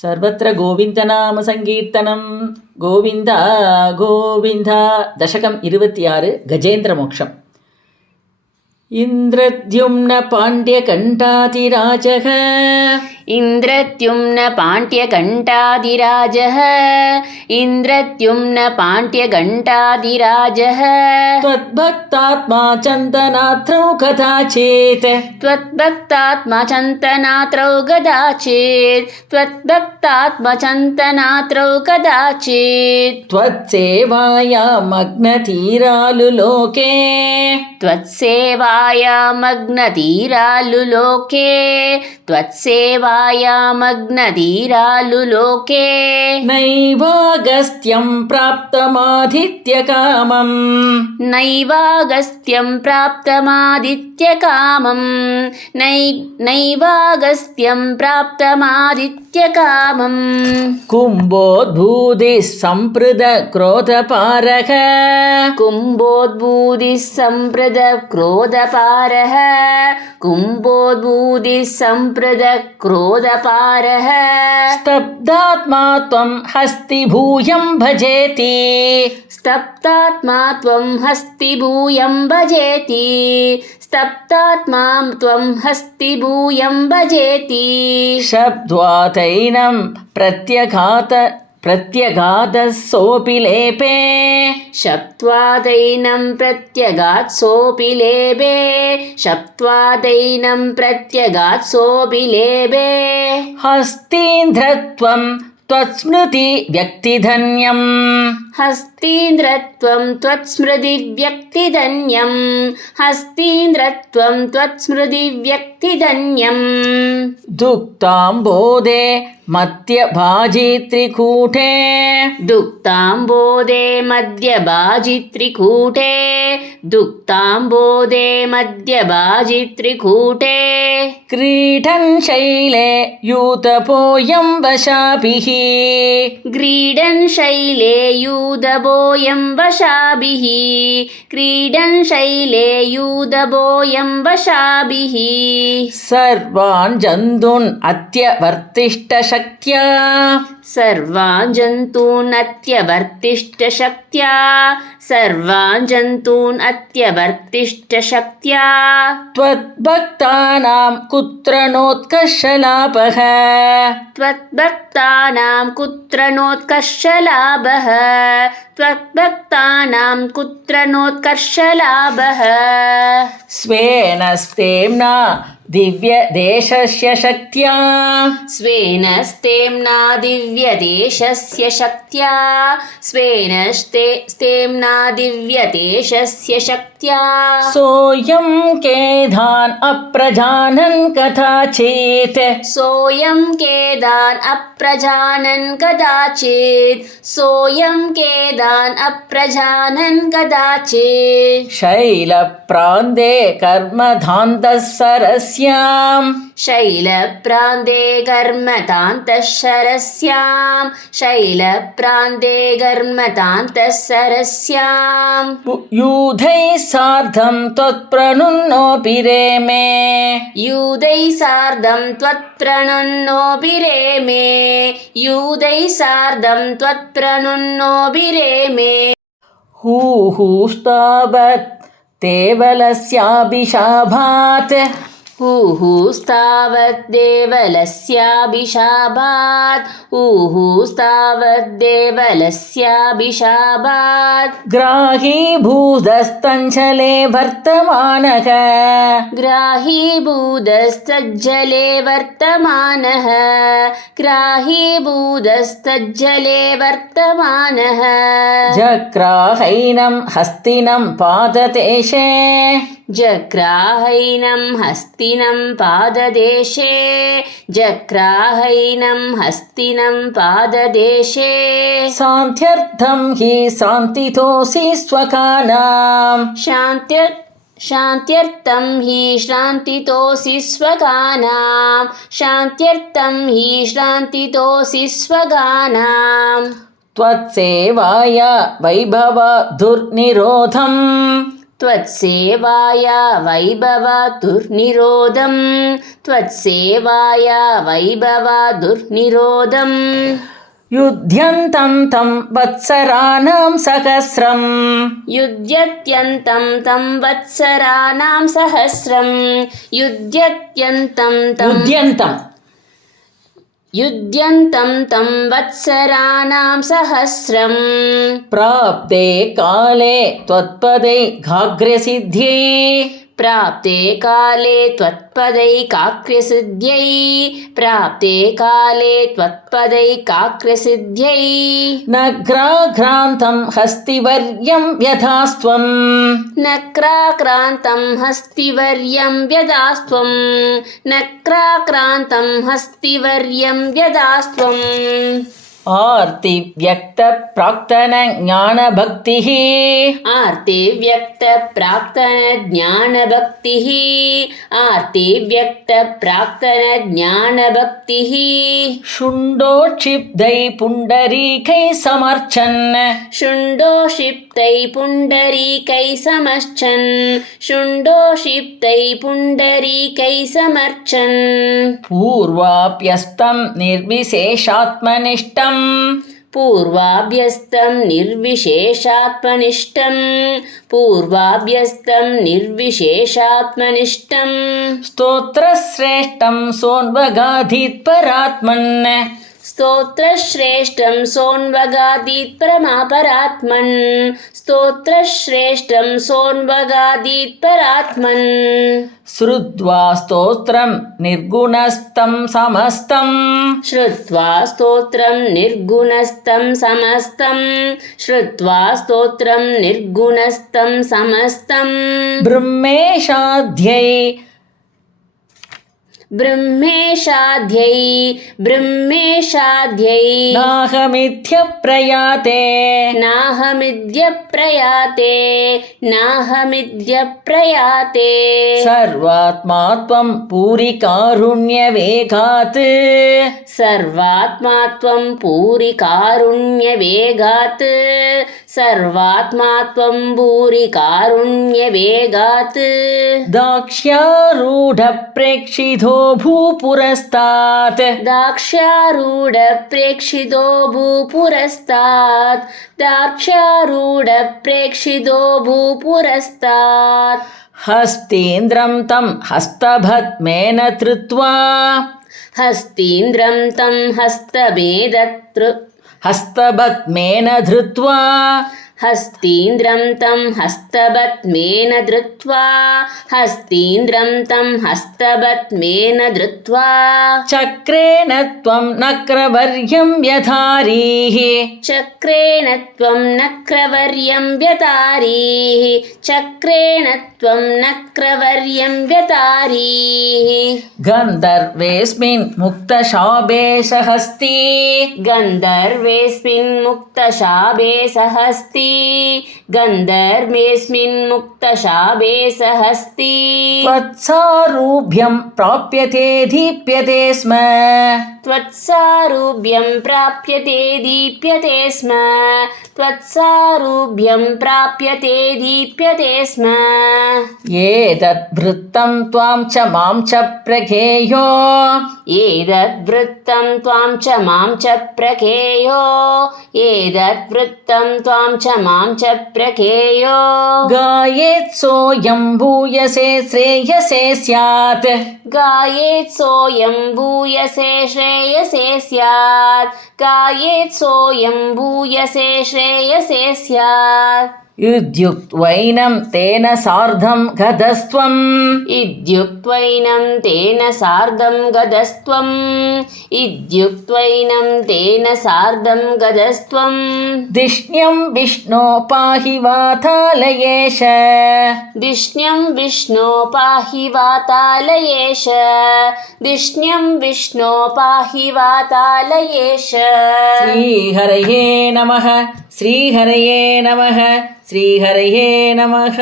सर्वत्र गोविन्दनाम संकीर्तनं गोविन्द गोविन्द दशकं 26 गजेन्द्रमोक्षम् इन्द्रद्युम्न पाण्ड्यकण्ठाधिराजः इन्द्रद्युम्न पाण्ड्यकण्ठाधिराजः इन्द्रद्युम्न पाण्ड्यकण्ठाधिराजः त्वद्भक्तात्मा चन्दनात्रौ कदाचित् त्वद्भक्तात्मा चन्दनात्रौ कदाचित् त्वद्भक्तात्मा चन्दनात्रौ कदाचित् त्वत्सेवायां मग्नतीरालु लोके त्वत्सेवायामग्नतीरालु लोके त्वत्सेवायामग्नतीरालु लोके नैवागस्त्यं प्राप्तमादित्यकामम् नैवागस्त्यं प्राप्तमादित्यकामम् नैवागस्त्यं प्राप्तमादित्यकामम् कुम्भोद्भूतिः सम्पृद क्रोधपारः कुम्भोद्भूतिः सम्पृद क्रोधपारः कुम्भोद्भूतिः सम्पृद क्रोधपारः स्तब्धात्मा त्वं हस्तिभूयं भजेति स्तब्धात्मा त्वं हस्तिभूयं भजेति स्तब्धात्मा त्वं हस्तिभूयं भजेति शब्द्वातैनं प्रत्यगातसोऽपि लेपे शब्द्वादैनं प्रत्यगात्सोऽपि लेपे शब्द्वादैनं प्रत्यगात्सोऽपि लेपे हस्तीन्द्रत्वं त्वत्स्मृति व्यक्तिधन्यम् हस्तीन्द्रत्वं त्वत्स्मृतिव्यक्तिधन्यं हस्तीन्द्रत्वं त्वत्स्मृतिव्यक्तिधन्यम् दुक्ताम्बोधे मध्यभाजित्रिकूटे दुक्ताम्बोधे मध्यभाजित्रिकूटे दुक्ताम्बोधे मध्यभाजित्रिकूटे क्रीडन् शैले यूतपोऽयं वशाभिः क्रीडन् शैले यूदबोऽयं वशाभिः क्रीडन् शैले यूदबोऽयं वशाभिः सर्वान् जन्तून् अत्यवर्तिष्ठशक्त्या सर्वान् जन्तून् अत्यवर्तिष्ठशक्त्या सर्वान् जन्तून् अत्यवर्तिष्ठशक्त्या त्वद्भक्तानां कुत्र नोत्कर्षलाभः त्वद्भक्तानां कुत्र नोत्कर्षलाभः त्वद्भक्तानां कुत्र नोत्कर्षलाभः स्वेन स्तेम्ना दिव्यदेशस्य शक्त्या स्वेन स्तेम्ना दिव्यदेशस्य शक्त्या स्वेन स्तेम्ना दिव्यदेशस्य शक्त्या सोऽयं केदान् अप्रजानन् कदाचित् सोऽयं केदान् अप्रजानन् कदाचित् सोऽयं केदान् अप्रजानन् कदाचित् शैलप्रान्ते कर्मधान्तः सरस्यां शैलप्रान्ते कर्मतान्तः शरस्यां शैलप्रान्ते कर्मतान्तः सरस्यां यूथैः सार्धं त्वत्प्रणुन्नोऽपि रेमे यूदैः सार्धं त्वत्प्रणुन्नोऽपि रेमे यूदैः सार्धं त्वत्प्रणुन्नोऽपि रेमे हूहुस्तावत् देवलस्याभिशाभात् ऊहुस्तावद्देवलस्याभिशाभात् ऊहुस्तावद्देवलस्याभिशाभात् ग्राहीभूतस्तञ्जले वर्तमानः ग्राहीभूतस्तज्जले वर्तमानः ग्राहीभूतस्तज्जले वर्तमानः जग्राहैनं हस्तिनं पाददेशे जग्राहैनं हस्तिनं पाददेशे जग्राहैनं हस्तिनं पाददेशे शान्त्यर्थं हि शान्तितोऽसि स्वकानां शान्त्यर्थं हि श्रान्तितोऽसि स्वगानां शान्त्यर्थं हि श्रान्तितोऽसि स्वगानां त्वत्सेवाया वैभव दुर्निरोधम् त्वत्सेवाया वैभवादुर्निरोधम् त्वत्सेवाया वैभवादुर्निरोधम् युध्यन्तं तं वत्सराणां सहस्रम् युध्यत्यन्तं तं वत्सराणां सहस्रम् युध्यन्तं तं वत्सराणां सहस्रम् प्राप्ते काले त्वत्पदैकाग्र्यसिद्ध्यै प्राप्ते काले त्वत्पदैकाग्र्यसिद्ध्यै प्राप्ते काले त्वत्पदैकाग्र्यसिद्ध्यै नग्राघ्रान्तं हस्तिवर्यं व्यधास्त्वम् नक्राक्रान्तं हस्तिवर्यं व्यदास्त्वं नक्राक्रान्तं हस्तिवर्यं व्यदास्त्वम् आर्तिव्यक्तप्राक्तनज्ञानभक्तिः आर्तिव्यक्तप्राक्तनज्ञानभक्तिः आर्तिव्यक्तप्राक्तनज्ञानभक्तिः शुण्डोक्षिप्तै पुण्डरीकैः समर्चन् शुण्डोक्षिप्तै पुण्डरीकैः समर्चन् शुण्डोक्षिप्तै पुण्डरीकैः समर्चन् पूर्वाभ्यस्तं निर्विशेषात्मनिष्ठम् पूर्वाभ्यस्तं निर्विशेषात्मनिष्ठम् पूर्वाभ्यस्तं निर्विशेषात्मनिष्ठम् स्तोत्रश्रेष्ठं सोन्वगाधीत्परात्मन् स्तोत्रश्रेष्ठं सोन्वगादीत्परमापरात्मन् स्तोत्रश्रेष्ठं सोन्वगादीत्परात्मन् श्रुत्वा स्तोत्रं निर्गुणस्तं समस्तं श्रुत्वा स्तोत्रं निर्गुणस्तं समस्तं श्रुत्वा स्तोत्रं निर्गुणस्तं समस्तं ब्रह्मेशाध्यै ब्रह्मेशाध्यै नाहमिथ्यप्रयाते नाहमिद्यप्रयाते सर्वात्मा त्वं पूरिकारुण्यवेगात् सर्वात्मा त्वं पूरिकारुण्यवेगात् सर्वात्मा त्वं पूरिकारुण्यवेगात् दाक्ष्यारूढप्रेक्षितो भूपुरस्तात् दाक्ष्यारूढप्रेक्षितो भूपुरस्तात् दाक्ष्यारूढप्रेक्षितो भूपुरस्तात् हस्तीन्द्रं तं हस्तभद्मेन धृत्वा हस्तीन्द्रं तं हस्तभद्मेन धृत्वा हस्तीन्द्रं तं हस्तभद्मेन धृत्वा हस्तीन्द्रं तं हस्तभद्मेन धृत्वा चक्रेण त्वं नक्रवर्यं व्यधारीः चक्रेण त्वं नक्रवर्यं व्यतारीः चक्रेण त्वं नक्रवर्यं व्यतारीः गन्धर्वेऽस्मिन् मुक्तशाभे सहस्ति गन्धर्वेऽस्मिन् मुक्तशाभे सहस्ति गन्धर्वेऽस्मिन् मुक्तशाभे सहस्ति त्वत्सारूभ्यं प्राप्यते दीप्यते स्म त्वत्सारूभ्यं प्राप्यते दीप्यते स्म त्वत्सारूभ्यं प्राप्यते दीप्यते स्म एतद्वृत्तं त्वां च मां च प्रगेयो एतद्वृत्तं त्वां च मां च प्रगेयो एतद्वृत्तं त्वां च मां च प्रगेयो गायेत् सोऽयं भूयसे श्रेयसे स्यात् गायेत् सोऽयं भूयसे श्रेयसे स्यात् गायेत् सोऽयं भूयसे श्रेयसे स्यात् इत्युक्त्वैनं तेन सार्धं गतस्त्वम् इत्युक्त्वैनं तेन सार्धं गतस्त्वम् इत्युक्त्वैनं तेन सार्धं गतस्त्वम् धिष्ण्यं विष्णो पाहि वातालयेश धिष्ण्यं विष्णो पाहि वातालयेश धिष्ण्यं विष्णो पाहि वातालयेश श्रीहरये नमः श्रीहरये नमः श्रीहरये नमः।